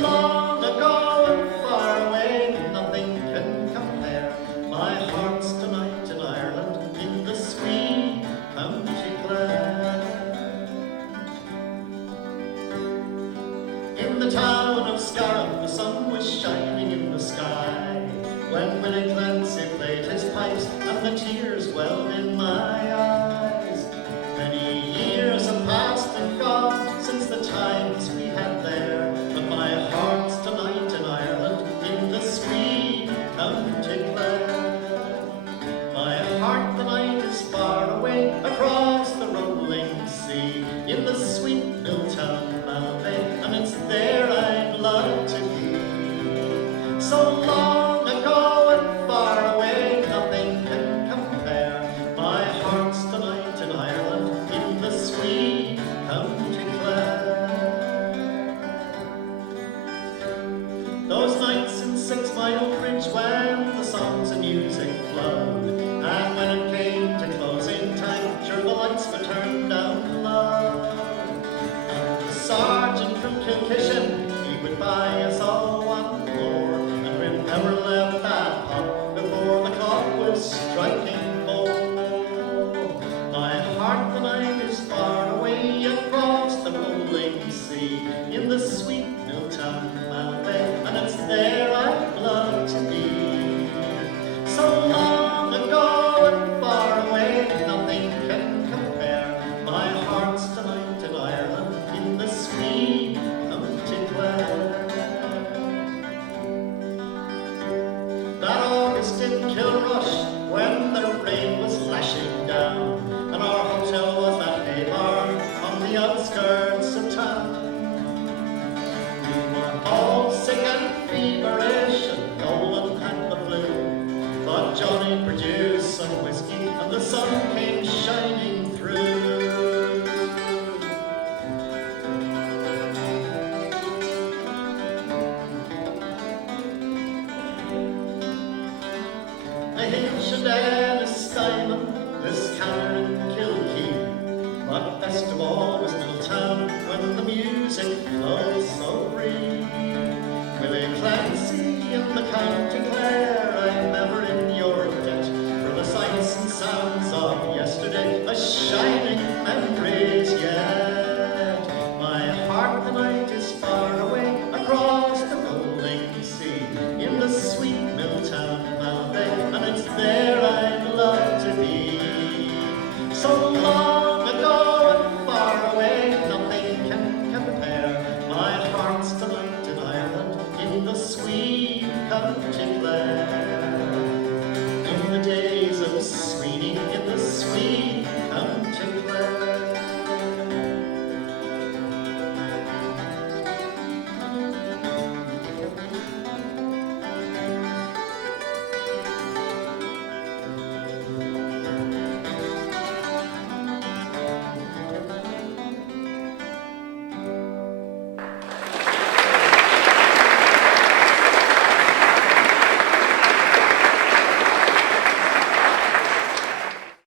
long ago and far away, nothing can compare. My heart's tonight in Ireland, in the sweet County Clare. In the town of Scariff, the sun was shining in the sky when Willie Clancy played his pipes and the tears welled in my eyes. Many years have passed and gone since the times we had there, but my heart's tonight in Ireland, in the sweet County Clare. My heart tonight is far away across the rolling sea, in the sweet Milltown Malbay, and it's there I'd love to be. So long ago and far away, nothing can compare. My heart's tonight in Ireland, in the sweet County Clare. Those nights in 6 Mile Bridge when the songs and music flowed, and when it came to closing time, sure the lights were turned down low. And the sergeant from Kilkishen, he would buy us all one more, and we'd never left that pub before the clock was striking 4. My heart tonight is far away across the rolling sea, in the sweet Milltown Malbay, and it's there I'd love to be. So long ago and far away, nothing can compare. My heart's tonight in Ireland, in the sweet County Clare. That August in Kilrush, when the rain was lashing down, and our hotel was that hay barn on the outskirts of town. We were all sick and feverish, and Nolan had the flu, but Johnny produced some whiskey, and the sun came shining through. A Hinch and Ennistimon, Liscannor and Kilkee, but best of all was Milltown when the music